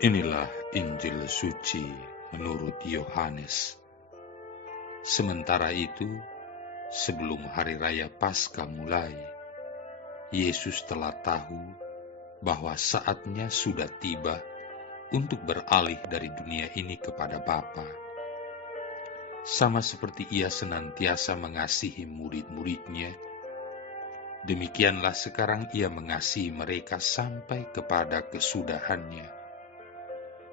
Inilah Injil suci menurut Yohanes. Sementara itu, sebelum hari raya Paskah mulai, Yesus telah tahu bahwa saatnya sudah tiba untuk beralih dari dunia ini kepada Bapa. Sama seperti Ia senantiasa mengasihi murid-muridnya, demikianlah sekarang Ia mengasihi mereka sampai kepada kesudahannya.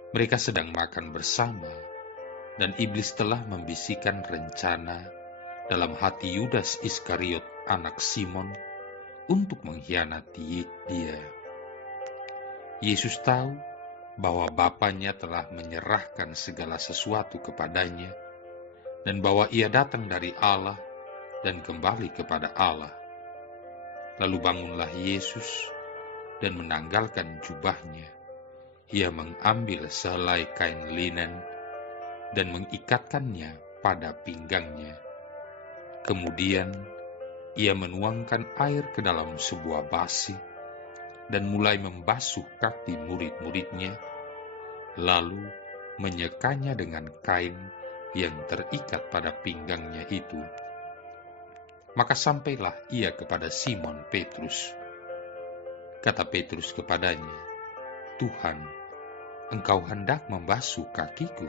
Mereka sedang makan bersama, dan iblis telah membisikkan rencana dalam hati Yudas Iskariot, anak Simon, untuk mengkhianati dia. Yesus tahu bahwa Bapanya telah menyerahkan segala sesuatu kepadanya, dan bahwa Ia datang dari Allah dan kembali kepada Allah. Lalu bangunlah Yesus dan menanggalkan jubahnya. Ia mengambil sehelai kain linen dan mengikatkannya pada pinggangnya. Kemudian Ia menuangkan air ke dalam sebuah basi dan mulai membasuh kaki murid-muridnya, lalu menyekanya dengan kain yang terikat pada pinggangnya itu. Maka sampailah Ia kepada Simon Petrus. Kata Petrus kepadanya, "Tuhan, Engkau hendak membasuh kakiku?"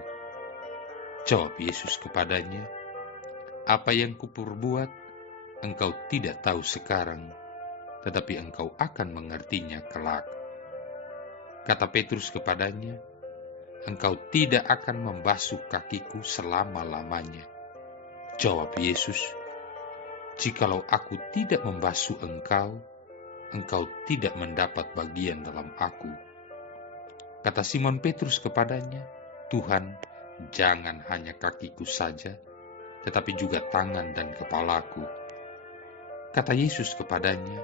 Jawab Yesus kepadanya, "Apa yang kuperbuat, engkau tidak tahu sekarang, tetapi engkau akan mengertinya kelak." Kata Petrus kepadanya, "Engkau tidak akan membasuh kakiku selama-lamanya." Jawab Yesus, "Jikalau aku tidak membasuh engkau, engkau tidak mendapat bagian dalam aku." Kata Simon Petrus kepadanya, "Tuhan, jangan hanya kakiku saja, tetapi juga tangan dan kepalaku." Kata Yesus kepadanya,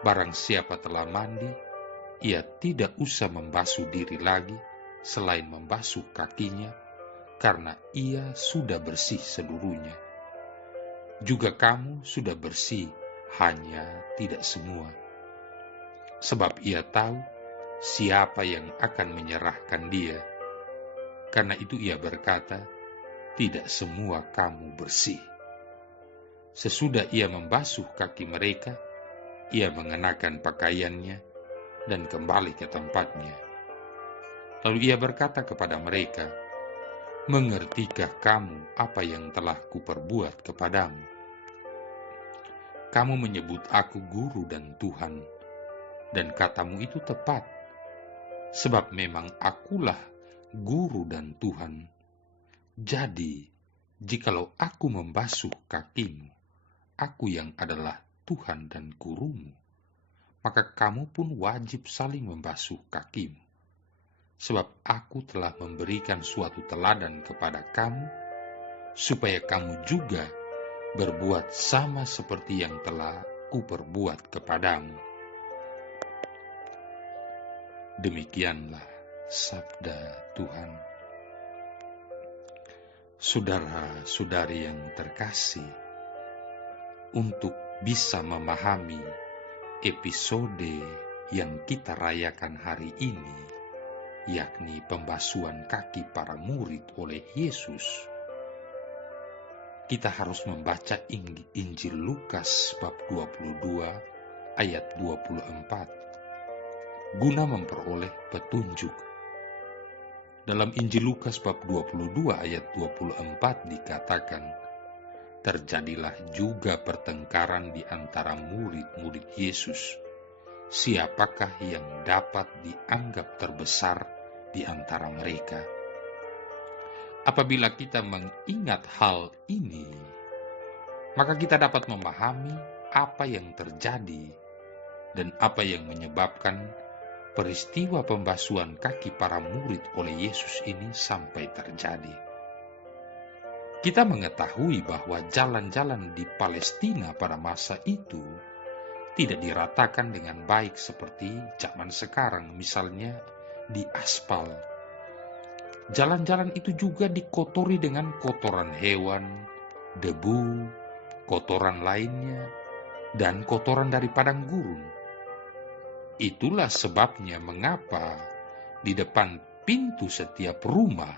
"Barang siapa telah mandi, ia tidak usah membasuh diri lagi, selain membasuh kakinya, karena ia sudah bersih seluruhnya. Juga kamu sudah bersih, hanya tidak semua." Sebab Ia tahu siapa yang akan menyerahkan Dia. Karena itu Ia berkata, "Tidak semua kamu bersih." Sesudah Ia membasuh kaki mereka, Ia mengenakan pakaiannya dan kembali ke tempatnya. Lalu Ia berkata kepada mereka, "Mengertikah kamu apa yang telah kuperbuat kepadamu? Kamu menyebut aku guru dan Tuhan, dan katamu itu tepat, sebab memang akulah guru dan Tuhan. Jadi, jikalau aku membasuh kakimu, aku yang adalah Tuhan dan gurumu, maka kamu pun wajib saling membasuh kakimu. Sebab aku telah memberikan suatu teladan kepada kamu, supaya kamu juga berbuat sama seperti yang telah kuperbuat kepadamu." Demikianlah sabda Tuhan. Saudara-saudari yang terkasih, untuk bisa memahami episode yang kita rayakan hari ini, yakni pembasuhan kaki para murid oleh Yesus, kita harus membaca Injil Lukas bab 22 ayat 24 guna memperoleh petunjuk. Dalam Injil Lukas bab 22 ayat 24 dikatakan, "Terjadilah juga pertengkaran di antara murid-murid Yesus. Siapakah yang dapat dianggap terbesar di antara mereka?" Apabila kita mengingat hal ini, maka kita dapat memahami apa yang terjadi dan apa yang menyebabkan peristiwa pembasuhan kaki para murid oleh Yesus ini sampai terjadi. Kita mengetahui bahwa jalan-jalan di Palestina pada masa itu tidak diratakan dengan baik seperti zaman sekarang, misalnya di aspal. Jalan-jalan itu juga dikotori dengan kotoran hewan, debu, kotoran lainnya, dan kotoran dari padang gurun. Itulah sebabnya mengapa di depan pintu setiap rumah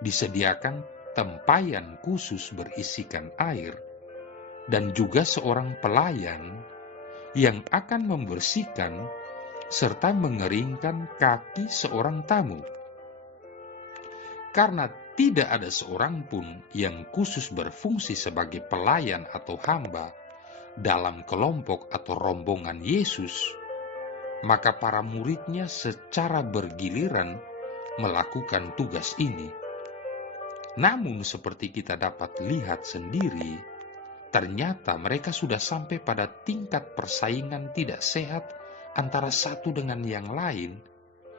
disediakan tempayan khusus berisikan air, dan juga seorang pelayan yang akan membersihkan serta mengeringkan kaki seorang tamu. Karena tidak ada seorang pun yang khusus berfungsi sebagai pelayan atau hamba dalam kelompok atau rombongan Yesus, maka para muridnya secara bergiliran melakukan tugas ini. Namun seperti kita dapat lihat sendiri, ternyata mereka sudah sampai pada tingkat persaingan tidak sehat antara satu dengan yang lain,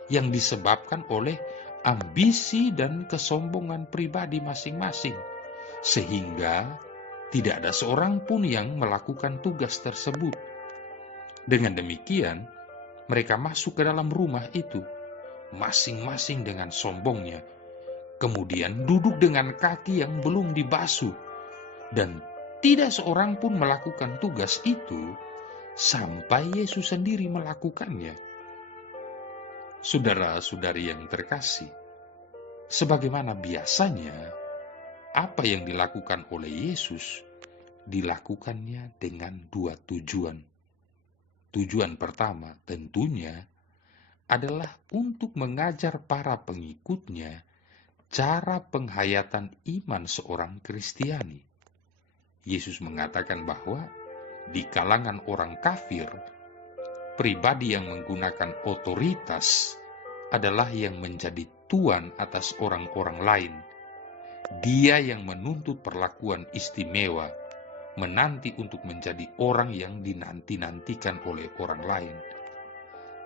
yang disebabkan oleh ambisi dan kesombongan pribadi masing-masing, sehingga tidak ada seorang pun yang melakukan tugas tersebut. Dengan demikian, mereka masuk ke dalam rumah itu, masing-masing dengan sombongnya, kemudian duduk dengan kaki yang belum dibasuh, dan tidak seorang pun melakukan tugas itu sampai Yesus sendiri melakukannya. Saudara-saudari yang terkasih, sebagaimana biasanya, apa yang dilakukan oleh Yesus dilakukannya dengan dua tujuan. Tujuan pertama tentunya adalah untuk mengajar para pengikutnya cara penghayatan iman seorang Kristiani. Yesus mengatakan bahwa di kalangan orang kafir, pribadi yang menggunakan otoritas adalah yang menjadi tuan atas orang-orang lain. Dia yang menuntut perlakuan istimewa, menanti untuk menjadi orang yang dinanti-nantikan oleh orang lain.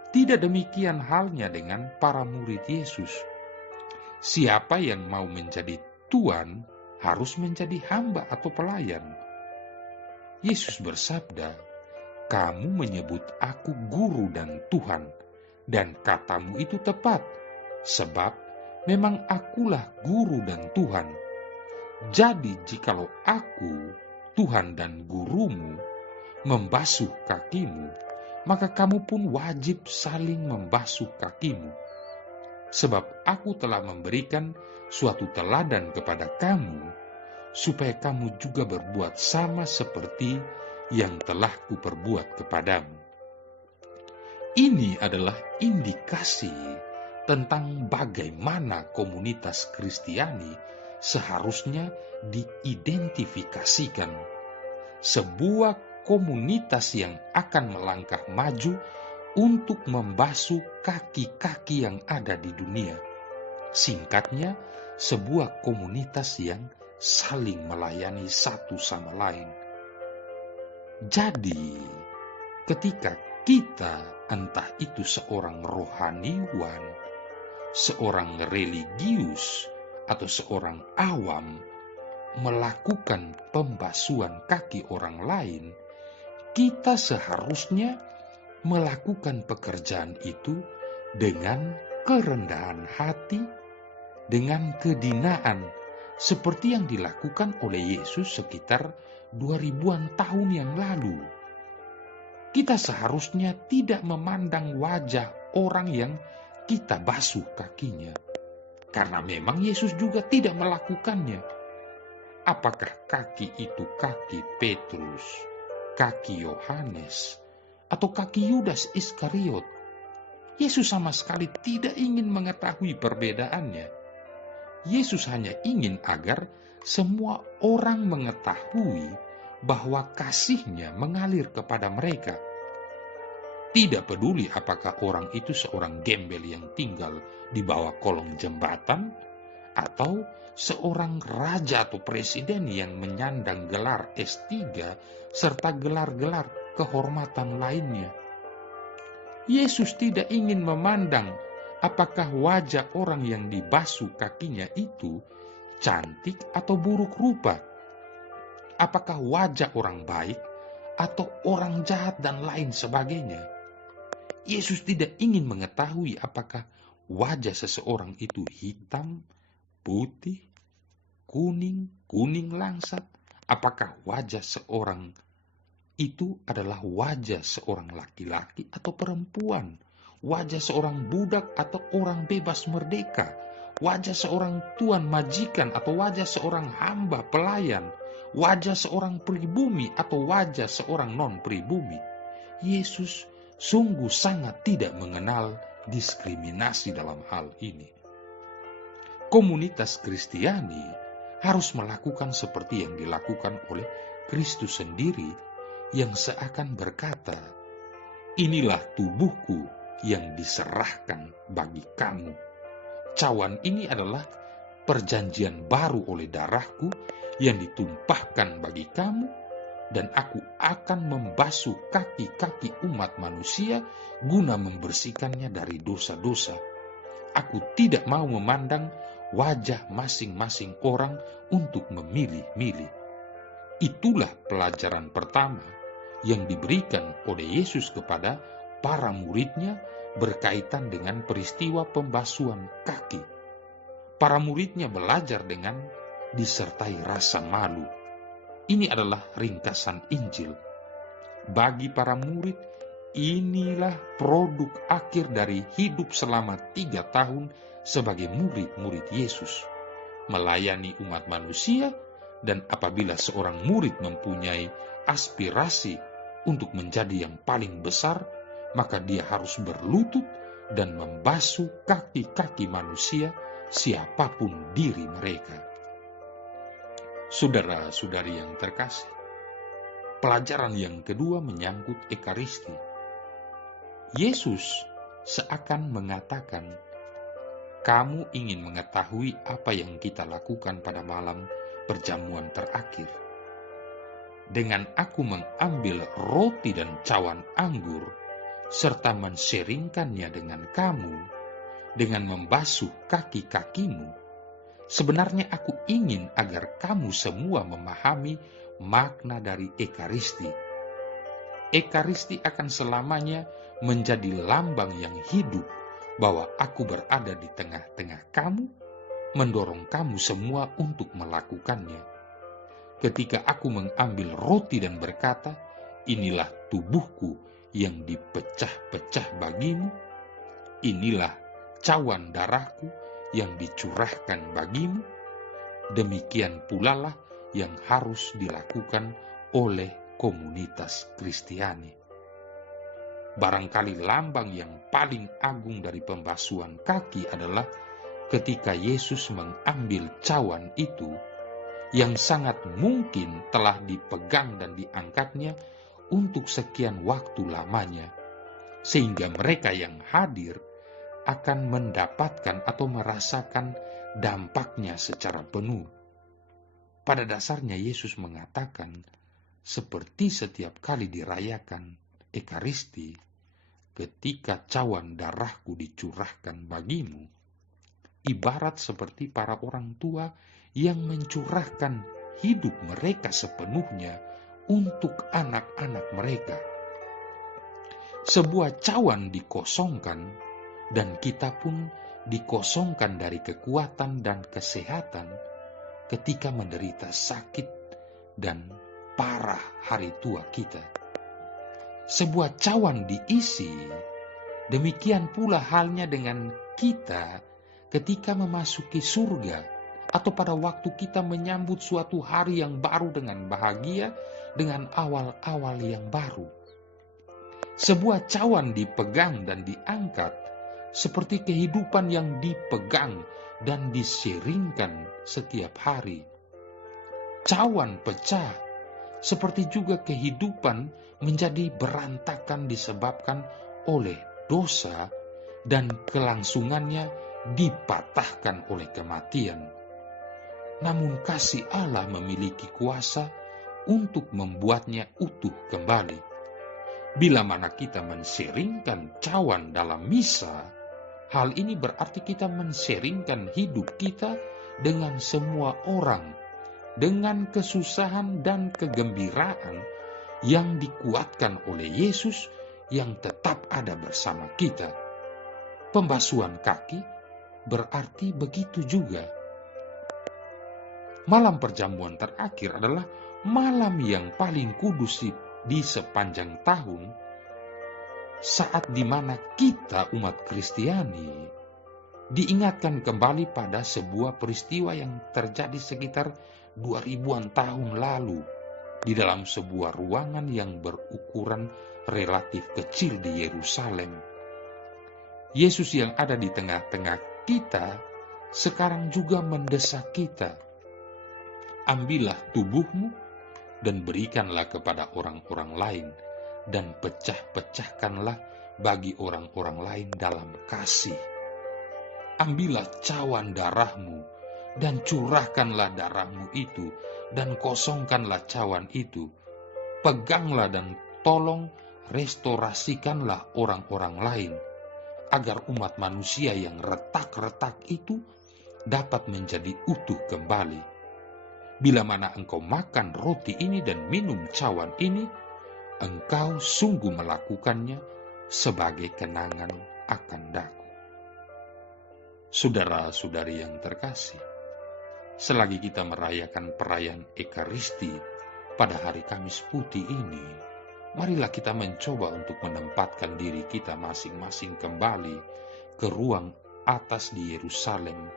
Tidak demikian halnya dengan para murid Yesus. Siapa yang mau menjadi tuan harus menjadi hamba atau pelayan. Yesus bersabda, "Kamu menyebut aku guru dan Tuhan, dan katamu itu tepat, sebab memang akulah guru dan Tuhan. Jadi jikalau aku, Tuhan dan gurumu, membasuh kakimu, maka kamu pun wajib saling membasuh kakimu. Sebab aku telah memberikan suatu teladan kepada kamu, supaya kamu juga berbuat sama seperti yang telah kuperbuat kepadamu." Ini adalah indikasi tentang bagaimana komunitas Kristiani seharusnya diidentifikasikan. Sebuah komunitas yang akan melangkah maju untuk membasuh kaki-kaki yang ada di dunia. Singkatnya, sebuah komunitas yang saling melayani satu sama lain. Jadi, ketika kita, entah itu seorang rohaniwan, seorang religius, atau seorang awam, melakukan pembasuhan kaki orang lain, kita seharusnya melakukan pekerjaan itu dengan kerendahan hati, dengan kedinaan, seperti yang dilakukan oleh Yesus sekitar 2000-an tahun yang lalu. Kita seharusnya tidak memandang wajah orang yang kita basuh kakinya, karena memang Yesus juga tidak melakukannya. Apakah kaki itu kaki Petrus, kaki Yohanes, atau kaki Yudas Iskariot? Yesus sama sekali tidak ingin mengetahui perbedaannya. Yesus hanya ingin agar semua orang mengetahui bahwa kasih-Nya mengalir kepada mereka. Tidak peduli apakah orang itu seorang gembel yang tinggal di bawah kolong jembatan, atau seorang raja atau presiden yang menyandang gelar S3 serta gelar-gelar kehormatan lainnya. Yesus tidak ingin memandang apakah wajah orang yang dibasuh kakinya itu cantik atau buruk rupa, apakah wajah orang baik atau orang jahat dan lain sebagainya. Yesus tidak ingin mengetahui apakah wajah seseorang itu hitam, putih, kuning langsat, apakah wajah seorang itu adalah wajah seorang laki-laki atau perempuan, wajah seorang budak atau orang bebas merdeka, wajah seorang tuan majikan atau wajah seorang hamba pelayan, wajah seorang pribumi atau wajah seorang non-pribumi. Yesus sungguh sangat tidak mengenal diskriminasi dalam hal ini. Komunitas Kristiani harus melakukan seperti yang dilakukan oleh Kristus sendiri, yang seakan berkata, "Inilah tubuhku yang diserahkan bagi kamu." Cawan ini adalah perjanjian baru oleh darahku yang ditumpahkan bagi kamu, dan aku akan membasuh kaki-kaki umat manusia guna membersihkannya dari dosa-dosa. Aku tidak mau memandang wajah masing-masing orang untuk memilih-milih. Itulah pelajaran pertama yang diberikan oleh Yesus kepada para muridnya berkaitan dengan peristiwa pembasuhan kaki. Para muridnya belajar dengan disertai rasa malu. Ini adalah ringkasan Injil. Bagi para murid, inilah produk akhir dari hidup selama 3 tahun sebagai murid-murid Yesus. Melayani umat manusia, dan apabila seorang murid mempunyai aspirasi untuk menjadi yang paling besar, maka dia harus berlutut dan membasuh kaki-kaki manusia, siapapun diri mereka. Saudara-saudari yang terkasih, pelajaran yang kedua menyangkut Ekaristi. Yesus seakan mengatakan, "Kamu ingin mengetahui apa yang kita lakukan pada malam perjamuan terakhir? Dengan aku mengambil roti dan cawan anggur, serta menseringkannya dengan kamu, dengan membasuh kaki-kakimu, sebenarnya aku ingin agar kamu semua memahami makna dari Ekaristi. Ekaristi akan selamanya menjadi lambang yang hidup bahwa aku berada di tengah-tengah kamu, mendorong kamu semua untuk melakukannya. Ketika aku mengambil roti dan berkata, 'Inilah tubuhku yang dipecah-pecah bagimu,' inilah cawan darahku yang dicurahkan bagimu, demikian pula lah yang harus dilakukan oleh komunitas Kristiani." Barangkali lambang yang paling agung dari pembasuhan kaki adalah ketika Yesus mengambil cawan itu, yang sangat mungkin telah dipegang dan diangkatnya untuk sekian waktu lamanya, sehingga mereka yang hadir akan mendapatkan atau merasakan dampaknya secara penuh. Pada dasarnya Yesus mengatakan, seperti setiap kali dirayakan Ekaristi, ketika cawan darahku dicurahkan bagimu, ibarat seperti para orang tua yang mencurahkan hidup mereka sepenuhnya untuk anak-anak mereka. Sebuah cawan dikosongkan, dan kita pun dikosongkan dari kekuatan dan kesehatan ketika menderita sakit dan parah hari tua kita. Sebuah cawan diisi, demikian pula halnya dengan kita ketika memasuki surga, atau pada waktu kita menyambut suatu hari yang baru dengan bahagia, dengan awal-awal yang baru. Sebuah cawan dipegang dan diangkat seperti kehidupan yang dipegang dan diseringkan setiap hari. Cawan pecah seperti juga kehidupan menjadi berantakan disebabkan oleh dosa, dan kelangsungannya dipatahkan oleh kematian. Namun kasih Allah memiliki kuasa untuk membuatnya utuh kembali. Bila mana kita menseringkan cawan dalam misa, hal ini berarti kita menseringkan hidup kita dengan semua orang, dengan kesusahan dan kegembiraan yang dikuatkan oleh Yesus yang tetap ada bersama kita. Pembasuhan kaki berarti begitu juga. Malam perjamuan terakhir adalah malam yang paling kudus di sepanjang tahun, saat dimana kita umat Kristiani diingatkan kembali pada sebuah peristiwa yang terjadi sekitar 2000-an tahun lalu di dalam sebuah ruangan yang berukuran relatif kecil di Yerusalem. Yesus yang ada di tengah-tengah kita sekarang juga mendesak kita. Ambillah tubuhmu dan berikanlah kepada orang-orang lain, dan pecah-pecahkanlah bagi orang-orang lain dalam kasih. Ambillah cawan darahmu dan curahkanlah darahmu itu, dan kosongkanlah cawan itu. Peganglah dan tolong restorasikanlah orang-orang lain, agar umat manusia yang retak-retak itu dapat menjadi utuh kembali. Bila mana engkau makan roti ini dan minum cawan ini, engkau sungguh melakukannya sebagai kenangan akan daku. Saudara-saudari yang terkasih, selagi kita merayakan perayaan Ekaristi pada hari Kamis Putih ini, marilah kita mencoba untuk menempatkan diri kita masing-masing kembali ke ruang atas di Yerusalem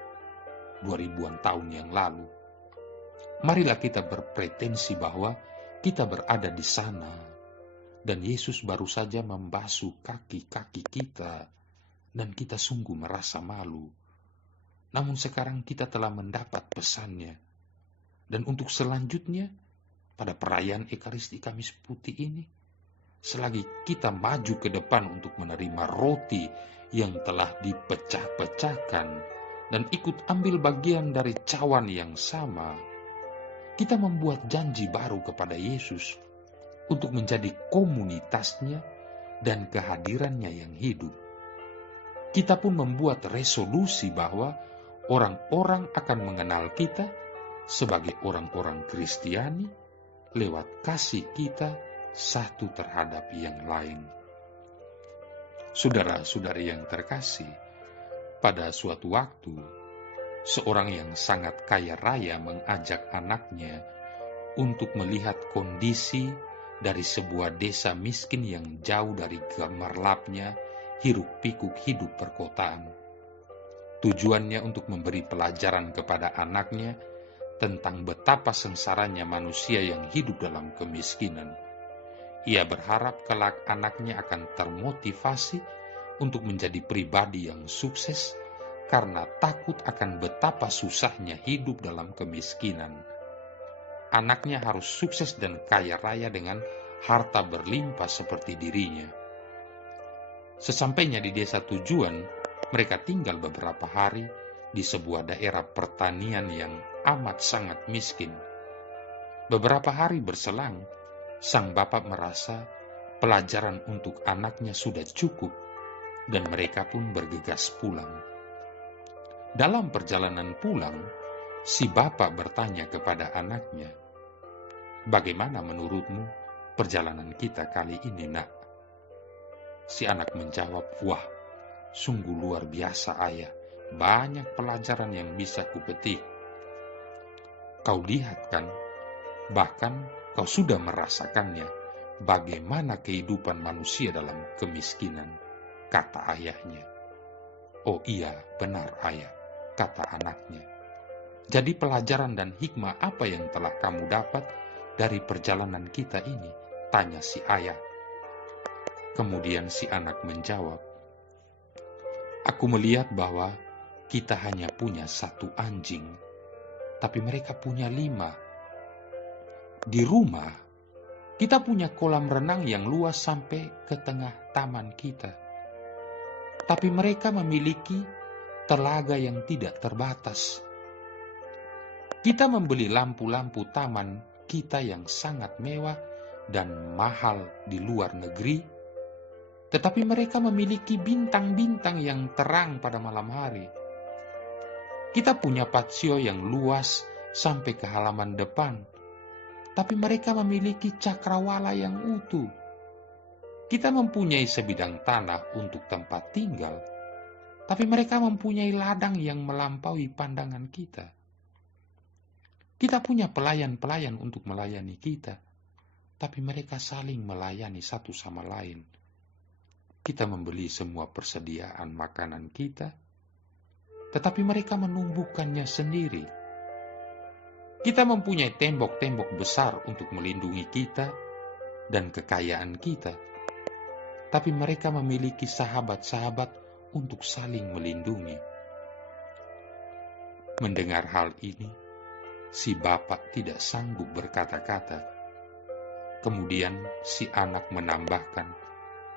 2000-an tahun yang lalu. Marilah kita berpretensi bahwa kita berada di sana dan Yesus baru saja membasuh kaki-kaki kita dan kita sungguh merasa malu. Namun sekarang kita telah mendapat pesannya. Dan untuk selanjutnya, pada perayaan Ekaristi Kamis Putih ini, selagi kita maju ke depan untuk menerima roti yang telah dipecah-pecahkan dan ikut ambil bagian dari cawan yang sama, kita membuat janji baru kepada Yesus untuk menjadi komunitasnya dan kehadirannya yang hidup. Kita pun membuat resolusi bahwa orang-orang akan mengenal kita sebagai orang-orang Kristiani lewat kasih kita satu terhadap yang lain. Saudara-saudari yang terkasih, pada suatu waktu, seorang yang sangat kaya raya mengajak anaknya untuk melihat kondisi dari sebuah desa miskin yang jauh dari gemerlapnya hiruk-pikuk hidup perkotaan. Tujuannya untuk memberi pelajaran kepada anaknya tentang betapa sengsaranya manusia yang hidup dalam kemiskinan. Ia berharap kelak anaknya akan termotivasi untuk menjadi pribadi yang sukses karena takut akan betapa susahnya hidup dalam kemiskinan. Anaknya harus sukses dan kaya raya dengan harta berlimpah seperti dirinya. Sesampainya di desa tujuan, mereka tinggal beberapa hari di sebuah daerah pertanian yang amat sangat miskin. Beberapa hari berselang, sang bapak merasa pelajaran untuk anaknya sudah cukup dan mereka pun bergegas pulang. Dalam perjalanan pulang, si bapak bertanya kepada anaknya, "Bagaimana menurutmu perjalanan kita kali ini, nak?" Si anak menjawab, "Wah, sungguh luar biasa, ayah. Banyak pelajaran yang bisa kupetik. Kau lihat kan, bahkan kau sudah merasakannya, bagaimana kehidupan manusia dalam kemiskinan," kata ayahnya. "Oh iya, benar ayah," kata anaknya. "Jadi pelajaran dan hikmah apa yang telah kamu dapat dari perjalanan kita ini?" tanya si ayah. Kemudian si anak menjawab, "Aku melihat bahwa kita hanya punya satu anjing, tapi mereka punya 5. Di rumah, kita punya kolam renang yang luas sampai ke tengah taman kita. Tapi mereka memiliki telaga yang tidak terbatas. Kita membeli lampu-lampu taman kita yang sangat mewah dan mahal di luar negeri, tetapi mereka memiliki bintang-bintang yang terang pada malam hari. Kita punya patio yang luas sampai ke halaman depan, tapi mereka memiliki cakrawala yang utuh. Kita mempunyai sebidang tanah untuk tempat tinggal, tapi mereka mempunyai ladang yang melampaui pandangan kita. Kita punya pelayan-pelayan untuk melayani kita, tapi mereka saling melayani satu sama lain. kita membeli semua persediaan makanan kita, tetapi mereka menumbuhkannya sendiri. Kita mempunyai tembok-tembok besar untuk melindungi kita dan kekayaan kita, tapi mereka memiliki sahabat-sahabat untuk saling melindungi. Mendengar hal ini, si bapak tidak sanggup berkata-kata. Kemudian si anak menambahkan,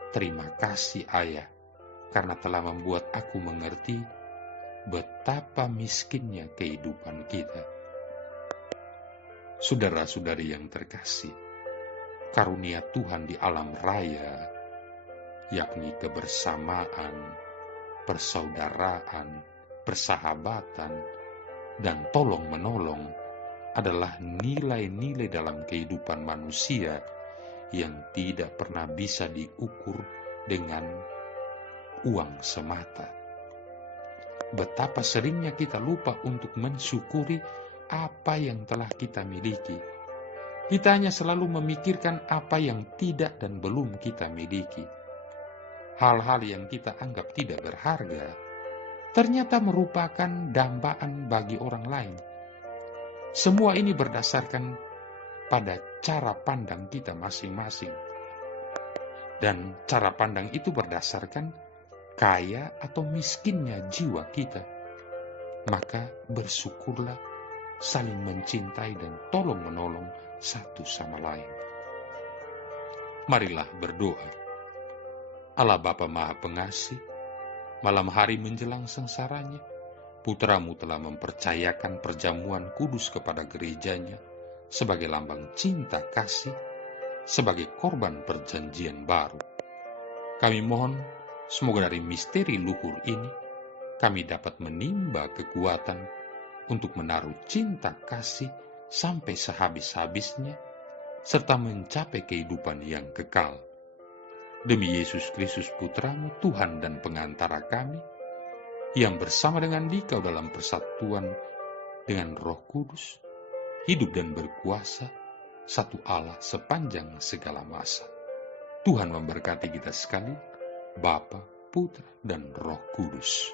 "Terima kasih ayah, karena telah membuat aku mengerti betapa miskinnya kehidupan kita." Saudara-saudari yang terkasih, karunia Tuhan di alam raya, yakni kebersamaan, persaudaraan, persahabatan, dan tolong-menolong adalah nilai-nilai dalam kehidupan manusia yang tidak pernah bisa diukur dengan uang semata. Betapa seringnya kita lupa untuk mensyukuri apa yang telah kita miliki. Kita hanya selalu memikirkan apa yang tidak dan belum kita miliki. Hal-hal yang kita anggap tidak berharga, ternyata merupakan dambaan bagi orang lain. Semua ini berdasarkan pada cara pandang kita masing-masing. Dan cara pandang itu berdasarkan kaya atau miskinnya jiwa kita. Maka bersyukurlah, saling mencintai dan tolong-menolong satu sama lain. Marilah berdoa. Allah Bapa Maha Pengasih, malam hari menjelang sengsaranya, Putramu telah mempercayakan perjamuan kudus kepada gerejanya sebagai lambang cinta kasih, sebagai korban perjanjian baru. Kami mohon, semoga dari misteri luhur ini, kami dapat menimba kekuatan untuk menaruh cinta kasih sampai sehabis-habisnya, serta mencapai kehidupan yang kekal. Demi Yesus Kristus Putramu, Tuhan dan pengantara kami, yang bersama dengan Dikau dalam persatuan dengan Roh Kudus, hidup dan berkuasa, satu Allah sepanjang segala masa. Tuhan memberkati kita sekali, Bapa, Putra, dan Roh Kudus.